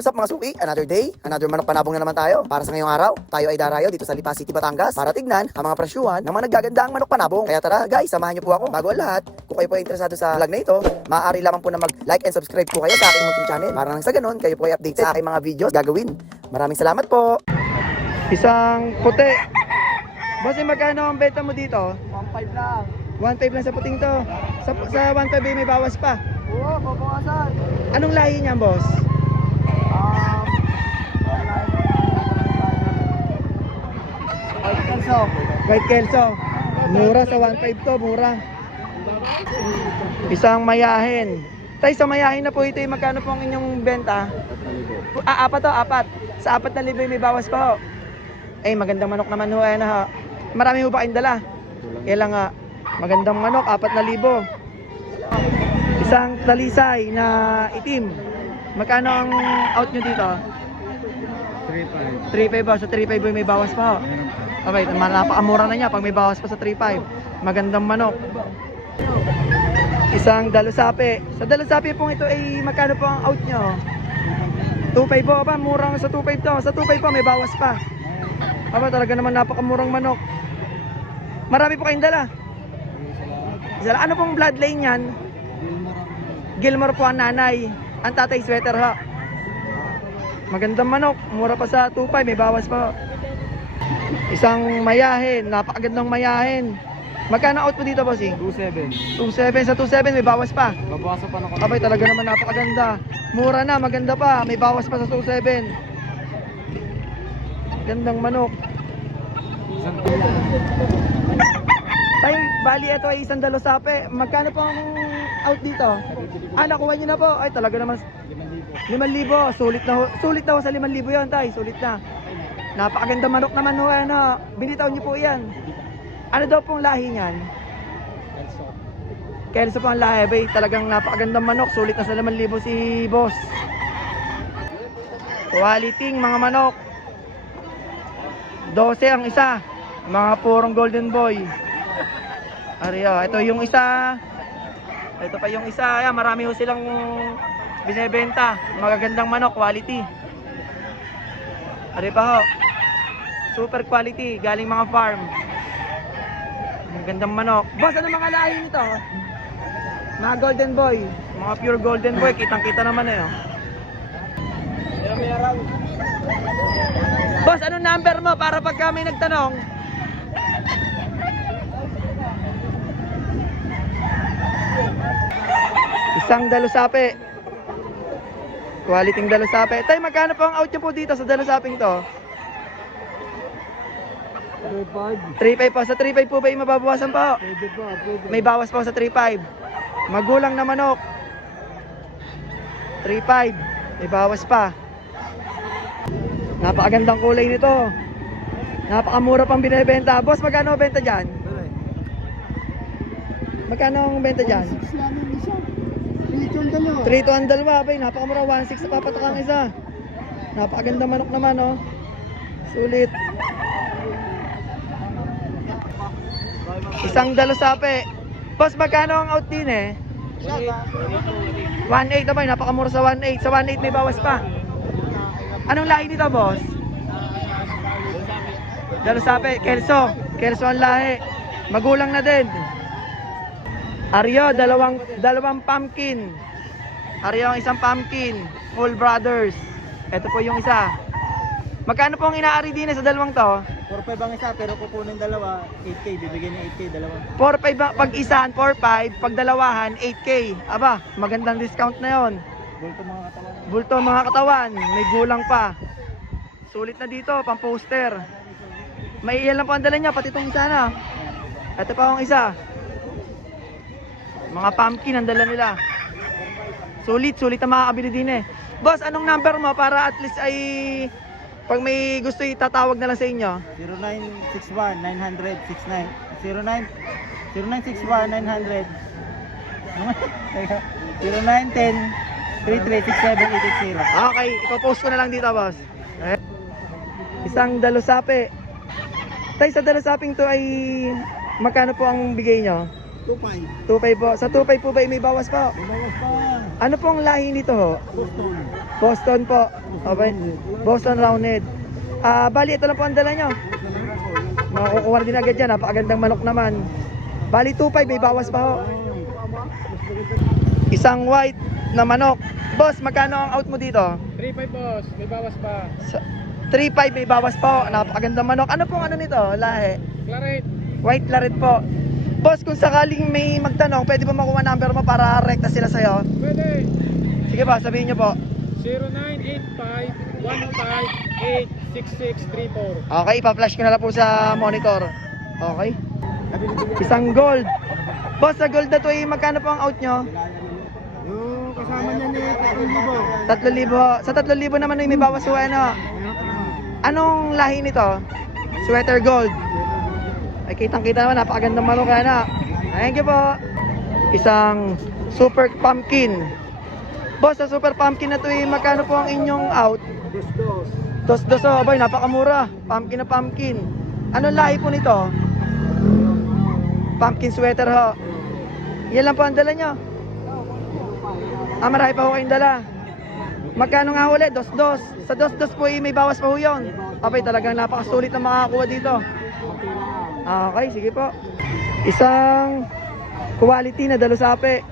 what's up mga suki? Another day, another manok panabong na naman tayo. Para sa ngayong araw, tayo ay darayo dito sa Lipa City, Batangas para tignan ang mga presyuhan ng mga nagagandang manok panabong. Kaya tara guys, samahan niyo po ako. Bago ang lahat, kung kayo po ay interesado sa vlog na ito, maaari lamang po na mag-like and subscribe po kayo sa aking munting channel. Para nang sa ganun, kayo po ay updated sa aking mga videos gagawin. Maraming salamat po. Isang puti. Boss, magkano ang benta mo dito? 1.5 lang. 1.5 lang sa puting to. Sa 1.5 may bawas pa. Oo, babawasan. Anong lahi niyan, boss? White Kelso. Mura sa 1.5 to, mura. Isang mayahin. Tay, sa mayahin na po ito, magkano po ang inyong benta? Apat to, apat. Sa 4,000 may bawas pa ho. Ay, magandang manok naman ho, ayan ha. Marami ho ba kayong dala? Kailan nga, magandang manok, 4,000. Isang talisay na itim. Magkano ang out nyo dito? 3.5 ba? Sa 3.5 may bawas pa ho. Okay, napakamura na niya pag may bawas pa sa 3.5. Magandang manok. Isang dalusapi. Sa dalusapi pong ito ay magkano po ang out nyo? 2.5 po ba? Murang sa 2.5 to. Sa 2.5 po may bawas pa. Aba, talaga naman napakamurang manok. Marami po kayong dala. Ano pong bloodline yan? Gilmore po ang nanay. Ang tatay sweater ha. Magandang manok. Mura pa sa 2.5. May bawas pa. Isang mayahin. Napakagandang mayahin. Magkano out po dito, bossing? 2.7. 2.7. Sa 2.7 may bawas pa. Babawasan pa ng Abay, talaga naman napakaganda. Mura na, maganda pa. May bawas pa sa 2.7. Gandang manok. Tay, bali ito ay isang dalusape. Magkano po ang out dito? Nakuha nyo na po. Ay, talaga naman 5,000. Sulit na ho sa 5,000 yon, tay. Sulit na. Napakaganda manok naman ho. Ano, binitaw nyo po yan. Ano daw pong lahi niyan? Kelso po ang lahi. Bay, talagang napakagandang manok. Sulit na sa 5,000 si boss. Quality mga manok. 12 ang isa. Mga purong golden boy. Ariyo, ito yung isa. Ito pa yung isa. Ayan, marami ho silang binebenta. Magagandang manok, quality. Ari pa ho. Super quality, galing mga farm. Magandang manok. Boss, ano mga lahi nito? Mga golden boy. Mga pure golden boy. Kitang-kita naman eh. Oh. Boss, anong number mo para pag kami nagtanong? Isang dalusape. Quality dalusape. Tay, magkano po ang out nyo po dito sa dalusaping to? 3.5 po. Sa 3.5 po ba yung mababawasan pa? Pwede. May bawas po sa 3.5. Magulang na manok. 3.5. May bawas pa. Napakagandang kulay nito. Napakamura pang binibenta. Boss, magkano ang benta dyan? Magkano ang benta dyan? 3 to ang dalawa. Bay, napakamura. 1.6 sa papatakang isa. Napakaganda manok naman, oh. Sulit. Isang dalusape. Boss, magkano ang out din eh? 1.8 na ba? Napakamura sa 1.8. Sa 1.8 may bawas pa. Anong lahi nito, boss? Dalusape. Kelso. Kelso ang lahi. Magulang na din. Aryo, dalawang pumpkin. Aryo ang isang pumpkin. Full brothers. Ito po yung isa. Magkano po ang inaari din sa dalawang to? 4.5 ang isa, pero kukunin dalawa, 8K, bibigyan niya 8K, dalawa. 4.5 pag isahan, 4.5 pag dalawahan, 8K. Aba, magandang discount na yon. Bulto mga katawan. Bulto mga katawan, may gulang pa. Sulit na dito, pang poster. May iyan lang po ang dala niya, pati itong isa na. Ito pa ang isa. Mga pumpkin ang dala nila. Sulit na makakabili din eh. Boss, anong number mo para at least ay pag may gusto itatawag na lang sa inyo? 0961-900-69 0910-3367-860. Okay, ipopost ko na lang dito, boss. Isang dalusape. Tay, sa dalusaping to ay magkano po ang bigay nyo? 2.5 po. Sa 2.5 po ba may bawas po? Ano pong lahi nito ho? Boston po. Okay. Boston Roundhead. Bali, ito lang po ang dala nyo. Makukuha din agad yan. Napakagandang manok naman. Bali, 2.5 may bawas pa ho. Isang white na manok. Boss, magkano ang out mo dito? 3.5 boss, may bawas pa. 3.5 may bawas po. Napakagandang manok. Ano pong ano nito? Lahi? Claret. White claret po. Boss, kung sakaling may magtanong, pwede ba makuha number mo para rekta sila sa'yo? Pwede. Sige ba, sabihin nyo po. 0985-158-6634. Okay, ipa-flash ko na lang po sa monitor. Okay. Isang gold. Boss, sa gold na to, magkano po ang out nyo? Yung kasama niya ni 3,000. Sa 3,000 naman may bawas po ano. Anong lahi nito? Sweater gold. Ay, kitang-kita naman, napakagandang manok na. Thank you po. Isang super pumpkin. Boss, sa super pumpkin na to, magkano po ang inyong out? Dos-dos. Oh, boy, napakamura. Pumpkin na pumpkin. Anong lahi po nito? Pumpkin sweater ho. Yan lang po ang dala nyo. Marami pa ho kayong dala. Magkano nga huli? Dos-dos. Sa dos-dos po may bawas pa ho yun. Abay, talagang napakasulit na makakakuha dito. Okay, sige po. Isang quality na dalusape.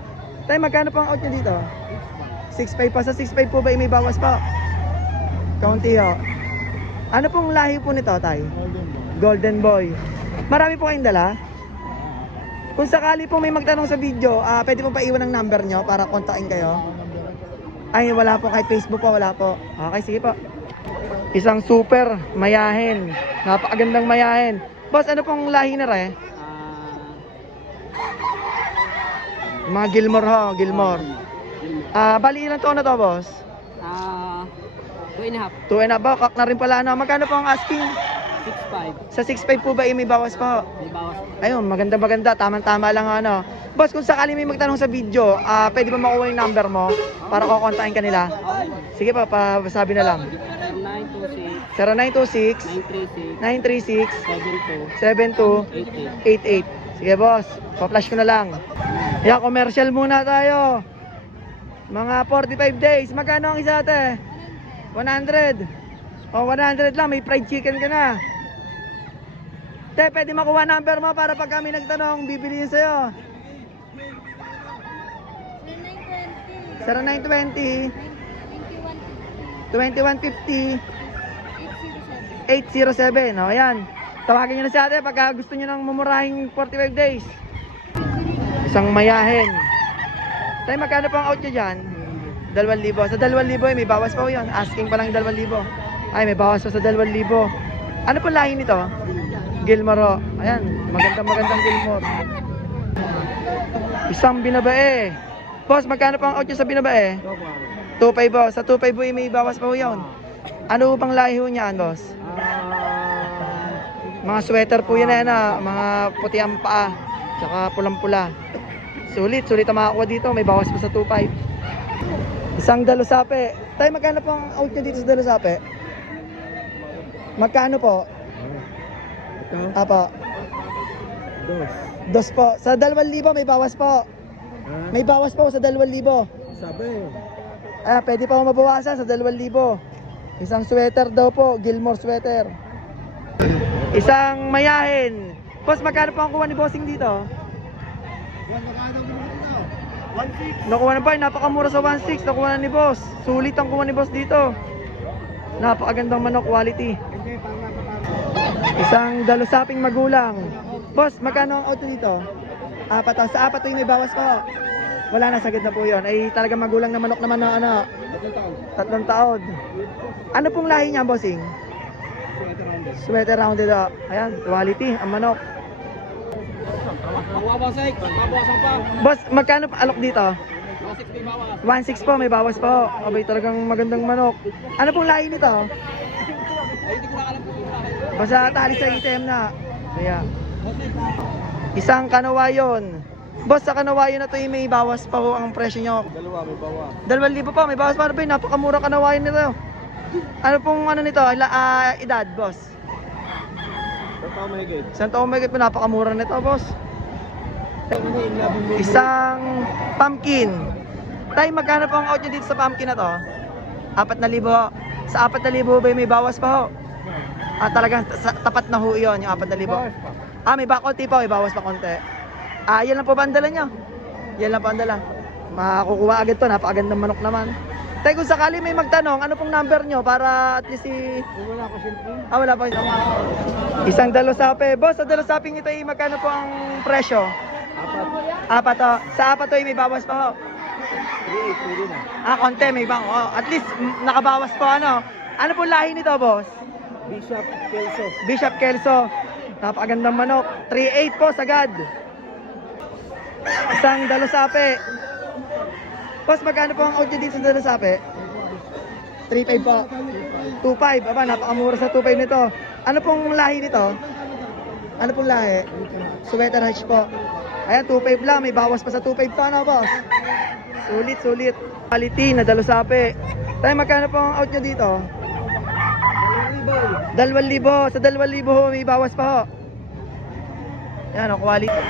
Tayo, magkano po ang out nyo dito? 6.5 pa. Sa 6.5 po ba may bawas pa? Kaunti ho. Ano pong lahi po nito, tay? Golden Boy. Marami po kayong dala? Kung sakali po may magtanong sa video, pwede po paiwan ng number nyo para kontakin kayo? Ay, wala po. Kahit Facebook po, wala po. Okay, sige po. Isang super mayahin. Napakagandang mayahin. Boss, ano pong lahi na re? Mga Gilmore ho, Gilmore. Bali ilang taon na to, boss? 2.5. 2.5 ba? Kak na rin pala. Ano? Magkano po ang asking? 6.5. Sa 6.5 po ba may bawas po? May bawas. Ayun, maganda. Tama-tama lang ano. Boss, kung sakali may magtanong sa video, pwede ba makuha yung number mo para kukontakin ka nila? Sige pa, pasabi na lang. 0926 0926 936 936 72 7288. Sige boss, pa-flash ko na lang. Yan, commercial muna tayo. Mga 45 days. Magkano ang isa ate? 100. O, 100 lang. May fried chicken ka na. Te, pwede makuha number mo para pag kami nagtanong, bibili yun sa'yo. 0920 2150 807. O, ayan. Tawagin nyo na si ate pagka gusto nyo ng mumurahing 45 days. Isang mayahin. Tayo, magkano pang out nyo dyan? 2,000. Sa 2,000 may bawas pa ho yun. Asking pa lang 2,000. Ay, may bawas pa sa 2,000. Ano po lahi nito? Gilmore. Ayan, magandang Gilmore. Isang binabae. Boss, magkano pang out nyo sa binabae? 2.5 boss. Sa 2.5 may bawas pa ho yun. Ano bang lahi ho niyan, boss? Mga sweater po yan mga puti ang paa, tsaka pulang-pula. Sulit ang makakuha dito, may bawas pa sa 2.5. Isang dalusape. Tayo, magkano po ang out nyo dito sa dalusape? Magkano po? Apa? Dos po. Sa 2,000 may bawas po. May bawas po sa 2,000. Pwede pa mo mabawasan sa 2,000. Isang sweater daw po, Gilmore sweater. Isang mayahin. Boss, magkano po ang kuha ni bossing dito? 1.6. Nakuha na pa, napakamura sa 1.6. Nakuha na ni boss. Sulit ang kuha ni boss dito. Napakagandang manok, quality. Isang dalusaping magulang. Boss, magkano ang auto dito? 4. Sa 4 yung may bawas po. Wala na, sagad na po yun. Ay talagang magulang na manok naman na 3 taon. Ano pong lahi niya, bossing? Sweater rounded up. Ayan, quality ang manok. Boss, magkano pa alok dito? 1.6 po, may bawas po. Abay, talagang magandang manok. Ano pong lahi nito? Basta tali sa item na. Kaya. Isang kanawayon. Boss, sa kanawayon na to may bawas pa ho ang presyo nyo. 2,000 pa, may bawas pa. Abay, napakamura kanawayon nito. Ano pong ano nito? Edad, boss? Isang taon mahigit po, napakamura nito, boss. Isang pumpkin. Tay, magkano po ang out nyo dito sa pumpkin na to? 4,000. Sa 4,000 ba may bawas pa ho? Talagang tapat na ho yun, yung 4,000. May konti pa, may bawas pa konti. Yan lang po ba ang dala nyo? Yan lang po ang dala. Makukuha agad to, napakagandang manok naman. Tay, kung sakali may magtanong, ano pong number nyo para at least Wala ko cellphone. wala pa. Isang dalosape. Boss, sa dalosaping ito magkano po ang presyo? Apat to. Sa apat to may bawas pa ho. 3.8, pwede na. Konti, may bang. At least nakabawas po ano. Ano po lahi nito, boss? Bishop Kelso. Bishop Kelso. Napakagandang manok. 3.8 po sagad. Isang dalosape. Boss, magkano po ang out nyo dito sa dalosape? 3.5 po. 2.5. Aba, napakamura sa 2.5 nito. Ano pong lahi nito? Ano pong lahi? Sweater Hatch po. Ayan, 2.5 lang. May bawas pa sa 2.5 to, ano, boss? Sulit, sulit. Quality na dalosape. Tayo, magkano po ang out nyo dito? 2,000. Sa 2,000 ho, may bawas pa ho. Yan, ang quality.